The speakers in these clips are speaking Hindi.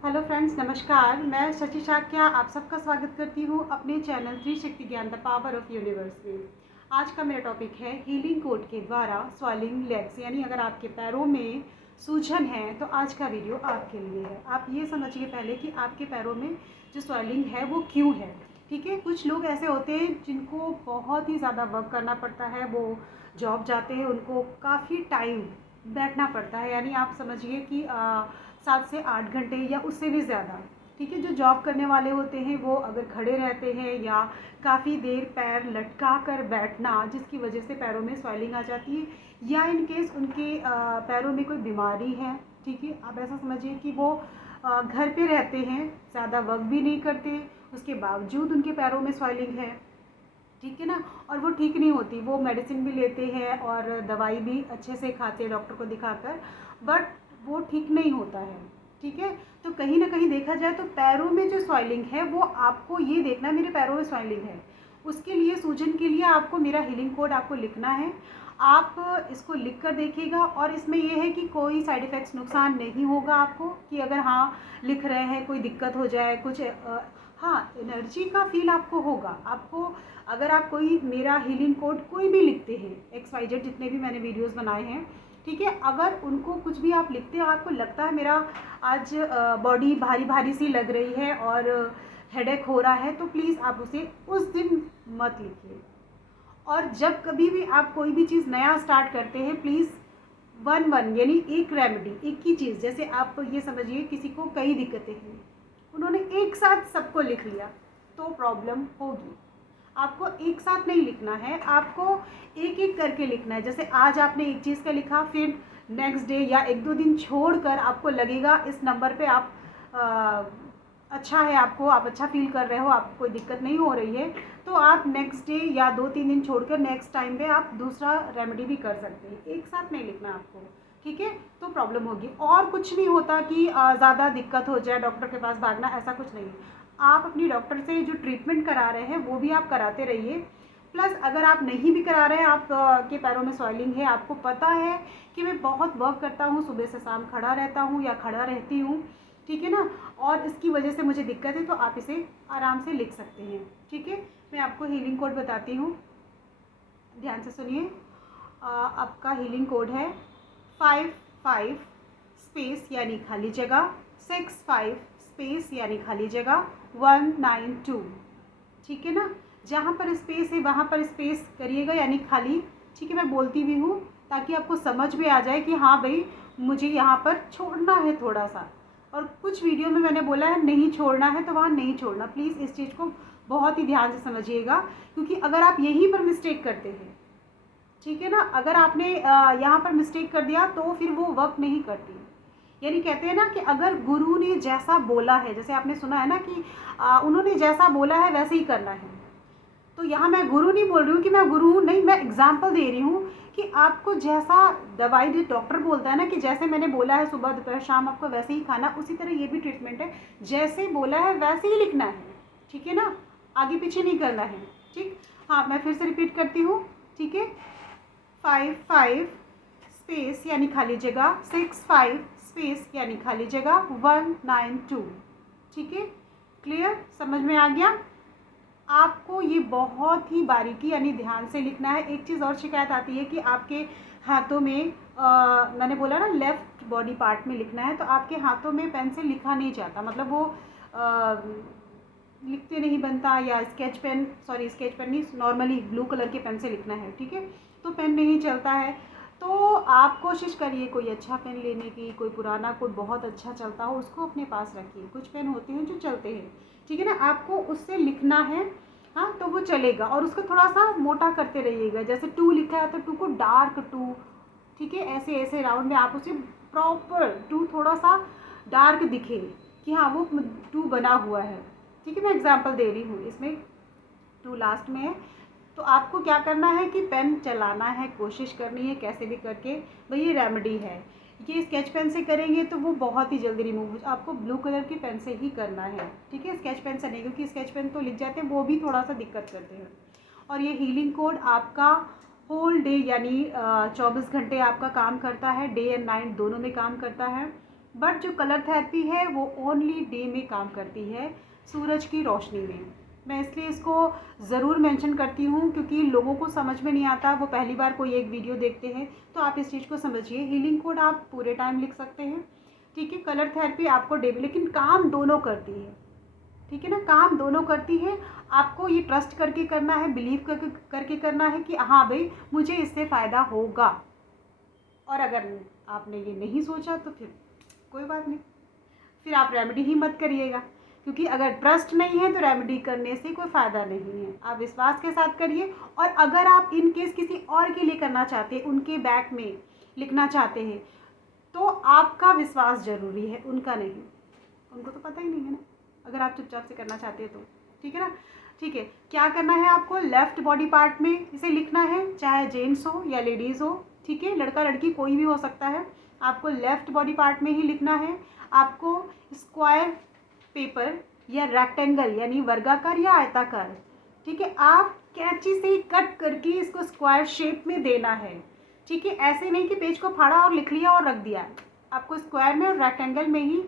हेलो फ्रेंड्स, नमस्कार। मैं शशि शाक्या आप सबका स्वागत करती हूँ अपने चैनल श्री शक्ति ज्ञान द पावर ऑफ यूनिवर्स में। आज का मेरा टॉपिक है हीलिंग कोड के द्वारा स्वेलिंग लेग्स, यानी अगर आपके पैरों में सूजन है तो आज का वीडियो आपके लिए है। आप ये समझिए पहले कि आपके पैरों में जो स्वेलिंग है वो क्यों है। ठीक है, कुछ लोग ऐसे होते हैं जिनको बहुत ही ज़्यादा वर्क करना पड़ता है, वो जॉब जाते हैं, उनको काफ़ी टाइम बैठना पड़ता है, यानी आप समझिए कि 7 से 8 घंटे या उससे भी ज़्यादा। ठीक है, जो जॉब करने वाले होते हैं वो अगर खड़े रहते हैं या काफ़ी देर पैर लटका कर बैठना, जिसकी वजह से पैरों में स्वेलिंग आ जाती है, या इन केस उनके पैरों में कोई बीमारी है। ठीक है, आप ऐसा समझिए कि वो घर पे रहते हैं, ज़्यादा वर्क भी नहीं करते, उसके बावजूद उनके पैरों में स्वेलिंग है। ठीक है ना, और वो ठीक नहीं होती, वो मेडिसिन भी लेते हैं और दवाई भी अच्छे से खाते हैं डॉक्टर को दिखाकर, बट वो ठीक नहीं होता है। ठीक है, तो कहीं ना कहीं देखा जाए तो पैरों में जो स्वेलिंग है वो आपको ये देखना मेरे पैरों में स्वेलिंग है, उसके लिए सूजन के लिए आपको मेरा हीलिंग कोड आपको लिखना है। आप इसको लिख कर देखिएगा, और इसमें यह है कि कोई साइड इफ़ेक्ट्स नुकसान नहीं होगा आपको, कि अगर हाँ लिख रहे हैं कोई दिक्कत हो जाए कुछ। हाँ, एनर्जी का फील आपको होगा। आपको अगर आप कोई मेरा हीलिंग कोड कोई भी लिखते हैं, XYZ जितने भी मैंने वीडियोस बनाए हैं, ठीक है, अगर उनको कुछ भी आप लिखते हैं, आपको लगता है मेरा आज बॉडी भारी भारी सी लग रही है और हेडेक हो रहा है, तो प्लीज़ आप उसे उस दिन मत लिखिए। और जब कभी भी आप कोई भी चीज़ नया स्टार्ट करते हैं, प्लीज़ वन वन यानी एक रेमेडी, एक ही चीज़। जैसे आप ये समझिए किसी को कई दिक्कतें हैं, उन्होंने एक साथ सबको लिख लिया तो प्रॉब्लम होगी। आपको एक साथ नहीं लिखना है, आपको एक एक करके लिखना है। जैसे आज आपने एक चीज़ का लिखा, फिर नेक्स्ट डे या एक दो दिन छोड़कर आपको लगेगा इस नंबर पे आप अच्छा है, आपको आप अच्छा फील कर रहे हो, आपको कोई दिक्कत नहीं हो रही है, तो आप नेक्स्ट डे या 2-3 दिन छोड़कर नेक्स्ट टाइम पे आप दूसरा रेमेडी भी कर सकते हैं। एक साथ नहीं लिखना आपको, ठीक है, तो प्रॉब्लम होगी। और कुछ नहीं होता कि ज़्यादा दिक्कत हो जाए डॉक्टर के पास भागना, ऐसा कुछ नहीं। आप अपनी डॉक्टर से जो ट्रीटमेंट करा रहे हैं वो भी आप कराते रहिए। प्लस अगर आप नहीं भी करा रहे हैं, आप के पैरों में स्वेलिंग है, आपको पता है कि मैं बहुत वर्क करता हूँ, सुबह से शाम खड़ा रहता हूँ या खड़ा रहती हूँ, ठीक है ना, और इसकी वजह से मुझे दिक्कत है, तो आप इसे आराम से लिख सकते हैं। ठीक है, मैं आपको हीलिंग कोड बताती हूँ, ध्यान से सुनिए। आपका हीलिंग कोड है 55 स्पेस यानी खाली जगह 65 स्पेस यानी खाली जगह 192। ठीक है ना, जहाँ पर स्पेस है वहाँ पर स्पेस करिएगा, यानी खाली। ठीक है, मैं बोलती भी हूँ ताकि आपको समझ में आ जाए कि हाँ भाई मुझे यहाँ पर छोड़ना है थोड़ा सा। और कुछ वीडियो में मैंने बोला है नहीं छोड़ना है, तो वहाँ नहीं छोड़ना। प्लीज़ इस चीज़ को बहुत ही ध्यान से समझिएगा, क्योंकि अगर आप यहीं पर मिस्टेक करते हैं, ठीक है ना, अगर आपने यहाँ पर मिस्टेक कर दिया तो फिर वो वर्क नहीं करती। यानी कहते हैं ना कि अगर गुरु ने जैसा बोला है, जैसे आपने सुना है ना कि उन्होंने जैसा बोला है वैसे ही करना है। तो यहाँ मैं गुरु नहीं बोल रही हूँ कि मैं गुरु हूँ, नहीं, मैं एग्जाम्पल दे रही हूँ कि आपको जैसा दवाई डॉक्टर बोलता है ना कि जैसे मैंने बोला है सुबह दोपहर शाम आपको वैसे ही खाना, उसी तरह ये भी ट्रीटमेंट है, जैसे बोला है वैसे ही लिखना है। ठीक है ना, आगे पीछे नहीं करना है। ठीक, हाँ, मैं फिर से रिपीट करती हूँ। ठीक है, 55 स्पेस यानी खाली जगह 65 स्पेस यानी खाली जगह 192। ठीक है, क्लियर, समझ में आ गया। आपको ये बहुत ही बारीकी यानी ध्यान से लिखना है। एक चीज़ और शिकायत आती है कि आपके हाथों में मैंने बोला ना लेफ़्ट बॉडी पार्ट में लिखना है, तो आपके हाथों में पेन से लिखा नहीं जाता, मतलब वो लिखते नहीं बनता, या sketch pen, sorry sketch pen नहीं, नॉर्मली ब्लू कलर के पेन से लिखना है। ठीक है, तो पेन नहीं चलता है, तो आप कोशिश करिए कोई अच्छा पेन लेने की, कोई पुराना कोई बहुत अच्छा चलता हो उसको अपने पास रखिए। कुछ पेन होते हैं जो चलते हैं, ठीक है ना, आपको उससे लिखना है। हाँ, तो वो चलेगा, और उसको थोड़ा सा मोटा करते रहिएगा। जैसे 2 लिखा है तो 2 को डार्क 2, ठीक है, ऐसे ऐसे राउंड में आप उसे प्रॉपर 2 थोड़ा सा डार्क दिखे कि हाँ वो 2 बना हुआ है। ठीक है, मैं एग्जांपल दे रही हूँ, इसमें 2 लास्ट में है। तो आपको क्या करना है कि पेन चलाना है, कोशिश करनी है कैसे भी करके। भाई ये रेमेडी है, ये स्केच पेन से करेंगे तो वो बहुत ही जल्दी रिमूव, आपको ब्लू कलर की पेन से ही करना है। ठीक है, स्केच पेन से नहीं, क्योंकि स्केच पेन तो लिख जाते हैं, वो भी थोड़ा सा दिक्कत करते हैं। और ये हीलिंग कोड आपका होल डे यानी 24 घंटे आपका काम करता है, डे एंड नाइट दोनों में काम करता है। बट जो कलर थेरेपी है वो ओनली डे में काम करती है, सूरज की रोशनी में। मैं इसलिए इसको ज़रूर मेंशन करती हूँ क्योंकि लोगों को समझ में नहीं आता, वो पहली बार कोई एक वीडियो देखते हैं। तो आप इस चीज़ को समझिए, हीलिंग कोड आप पूरे टाइम लिख सकते हैं, ठीक है। कलर थेरेपी आपको डे, लेकिन काम दोनों करती है, ठीक है ना, काम दोनों करती है। आपको ये ट्रस्ट करके करना है, बिलीव करके करना है कि हाँ भाई मुझे इससे फ़ायदा होगा। और अगर आपने ये नहीं सोचा तो फिर कोई बात नहीं, फिर आप रेमेडी ही मत करिएगा, क्योंकि अगर ट्रस्ट नहीं है तो रेमेडी करने से कोई फ़ायदा नहीं है। आप विश्वास के साथ करिए। और अगर आप इन केस किसी और के लिए करना चाहते हैं, उनके बैक में लिखना चाहते हैं, तो आपका विश्वास ज़रूरी है, उनका नहीं। उनको तो पता ही नहीं है ना, अगर आप चुपचाप से करना चाहते हैं तो, ठीक है ना। ठीक है, क्या करना है आपको, लेफ़्ट बॉडी पार्ट में इसे लिखना है, चाहे जेंट्स हो या लेडीज़ हो, ठीक है, लड़का लड़की कोई भी हो सकता है। आपको लेफ़्ट बॉडी पार्ट में ही लिखना है। आपको स्क्वायर पेपर या रेक्टेंगल यानी वर्गाकार या आयताकार, ठीक है, आप कैंची से ही कट करके इसको स्क्वायर शेप में देना है, ठीक है। ऐसे नहीं कि पेज को फाड़ा और लिख लिया और रख दिया। आपको स्क्वायर में और रेक्टेंगल में ही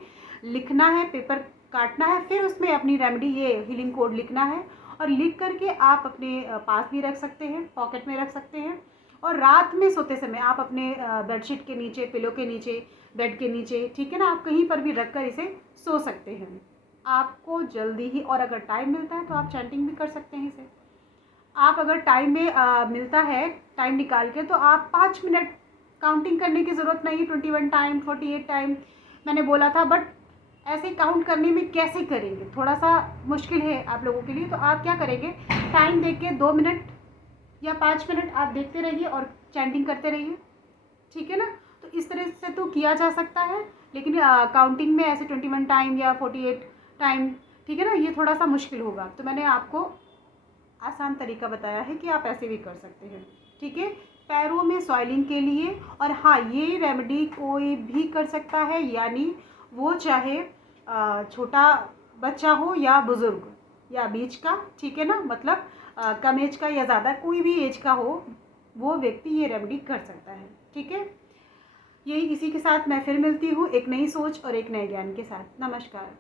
लिखना है, पेपर काटना है, फिर उसमें अपनी रेमेडी ये हीलिंग कोड लिखना है। और लिख करके आप अपने पास भी रख सकते हैं, पॉकेट में रख सकते हैं। और रात में सोते समय आप अपने बेडशीट के नीचे, पिलो के नीचे, बेड के नीचे, ठीक है ना, आप कहीं पर भी रख कर इसे सो सकते हैं। आपको जल्दी ही, और अगर टाइम मिलता है तो आप चैंटिंग भी कर सकते हैं इसे। आप अगर टाइम में मिलता है, टाइम निकाल के, तो आप 5 मिनट, काउंटिंग करने की ज़रूरत नहीं, 21 टाइम, 48 टाइम मैंने बोला था, बट ऐसे काउंट करने में कैसे करेंगे, थोड़ा सा मुश्किल है आप लोगों के लिए। तो आप क्या करेंगे, टाइम देख के 2 मिनट या 5 मिनट आप देखते रहिए और चैंटिंग करते रहिए, ठीक है ना। तो इस तरह से तो किया जा सकता है, लेकिन काउंटिंग में ऐसे 21 टाइम या 48 टाइम, ठीक है ना, ये थोड़ा सा मुश्किल होगा। तो मैंने आपको आसान तरीका बताया है कि आप ऐसे भी कर सकते हैं, ठीक है। पैरों में सॉइलिंग के लिए, और हाँ, ये रेमेडी कोई भी कर सकता है, यानी वो चाहे छोटा बच्चा हो या बुज़ुर्ग या बीच का, ठीक है ना, मतलब कम एज का या ज़्यादा, कोई भी एज का हो, वो व्यक्ति ये रेमेडी कर सकता है, ठीक है। यही, इसी के साथ मैं फिर मिलती हूँ एक नई सोच और एक नए ज्ञान के साथ। नमस्कार।